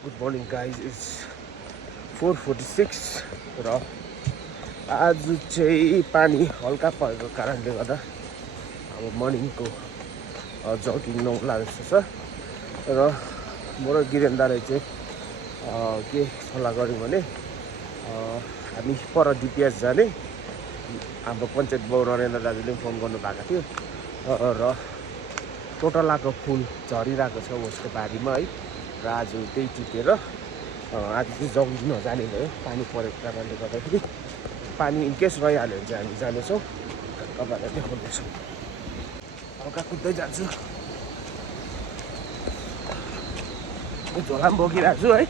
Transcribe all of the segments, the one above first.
Good morning guys, it's 4:46 र आज चाहिँ पानी हल्का परेको कारणले गर्दा अब मर्निङको जगिङ नौला जस्तो छ र म र गिरेन्दाले चाहिँ के सल्लाह गऱ्यौँ भने हामी पर डिपिएस जाने हाम्रो पञ्चायत बाउ नरेन्द्र दाजुले फोन गर्नु भएको थियो र टोटलाको फुल झरिरहेको छ उसको बारीमा है र आज त्यही टिपेर आज चाहिँ जगिङ नजाने भयो पानी परेको कारणले गर्दाखेरि पानी इनकेस रहिहाल्यो भने चाहिँ हामी जानेछौँ तपाईँहरूलाई देखाउँदैछौँ हल्का कुद्दै जान्छु झोला पनि बोकिरहेको छु है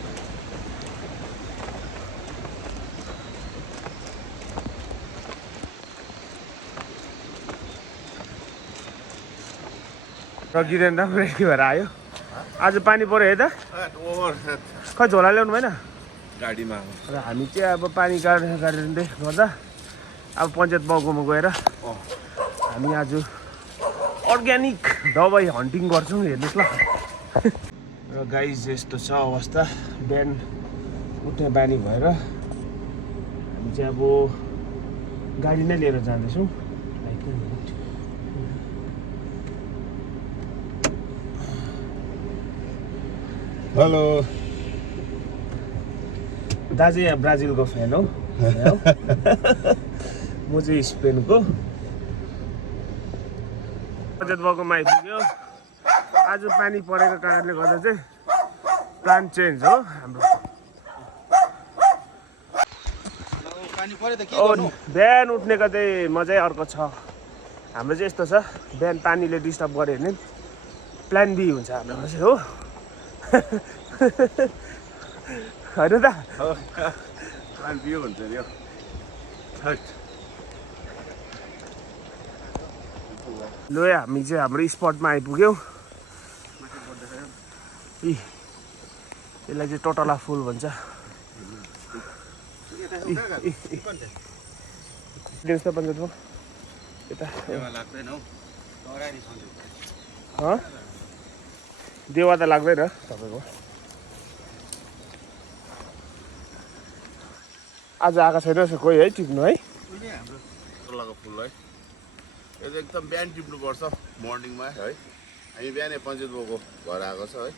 र गिरेन्द्र रेडी भएर आयो आज पानी पऱ्यो है त खै झोला ल्याउनु भएन गाडीमा र हामी चाहिँ अब पानी गाड्दै गर्दा अब पञ्चायत बाउकोमा गएर हामी आज अर्ग्यानिक दबाई हन्टिङ गर्छौँ हेर्नुहोस् ल र गाइज यस्तो छ अवस्था बिहान उठ्ने बानी भएर हामी चाहिँ अब गाडी नै लिएर जाँदैछौँ हेलो दाजु यहाँ ब्राजिलको फ्यान हो म चाहिँ स्पेनको पञ्चायत बाउकोमा आइपुग्यो आज पानी परेको कारणले गर्दा चाहिँ प्लान चेन्ज हो हाम्रो बिहान उठ्नेको चाहिँ मजै अर्को छ हाम्रो चाहिँ यस्तो छ बिहान पानीले डिस्टर्ब गऱ्यो भने प्लान बी हुन्छ हाम्रोमा चाहिँ हो होइन त बियो हुन्छ नि ल हामी चाहिँ हाम्रो स्पटमा आइपुग्यौँ यसलाई चाहिँ टोटला फुल भन्छ दिनुहोस् त पञ्चायतमा यता देवा त लाग्दैन तपाईँको आज आएको छैन कोही है टिप्नु है हाम्रो टोलाको फुल है यो चाहिँ एकदम बिहान टिप्नुपर्छ मर्निङमा है हामी बिहानै पञ्चायत बाउको घर आएको छ है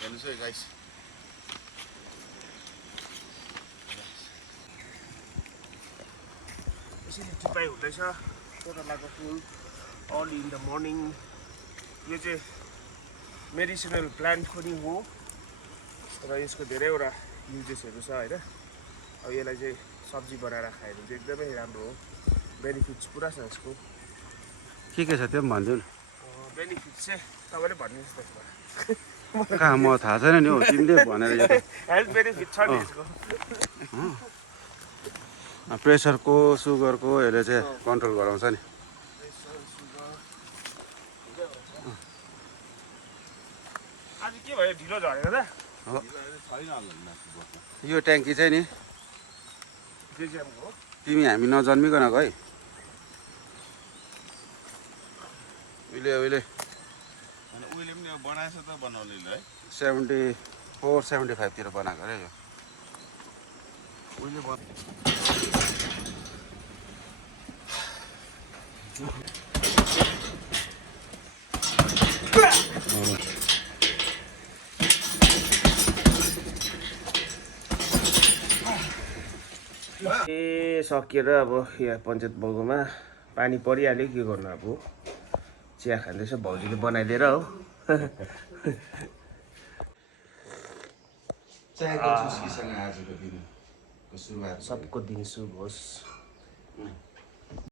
हेर्नुहोस् है गाइस यसरी टिपाइ हुँदैछ टोटलाको फुल अल इन द मर्निङ यो चाहिँ मेडिसिनल प्लान्ट पनि हो र यसको धेरैवटा युजेसहरू छ होइन अब यसलाई चाहिँ सब्जी बनाएर खायो भने चाहिँ एकदमै राम्रो हो बेनिफिट्स पुरा छ यसको के छ त्यो पनि भनिदिनु बेनिफिट्स चाहिँ तपाईँले भन्नुहोस् त्यसमा कहाँ म थाहा छैन नि हौ तिमीले भनेर यो हेल्थ बेनिफिट छ नि यसको प्रेसरको सुगरको यसले चाहिँ कन्ट्रोल गराउँछ नि आज के भयो ढिलो झरेको त यो ट्याङ्की चाहिँ नि तिमी हामी नजन्मिकन है उहिले उहिले पनि बनाएछ त बनाउनेले है 74-75 तिर बनाएको अरे यो उहिले ए सकिएर अब यहाँ पञ्चायत बाउकोमा पानी परिहाल्यो के गर्नु अब चिया खाँदैछ भाउजूले बनाइदिएर हो सबको दिन शुभ होस्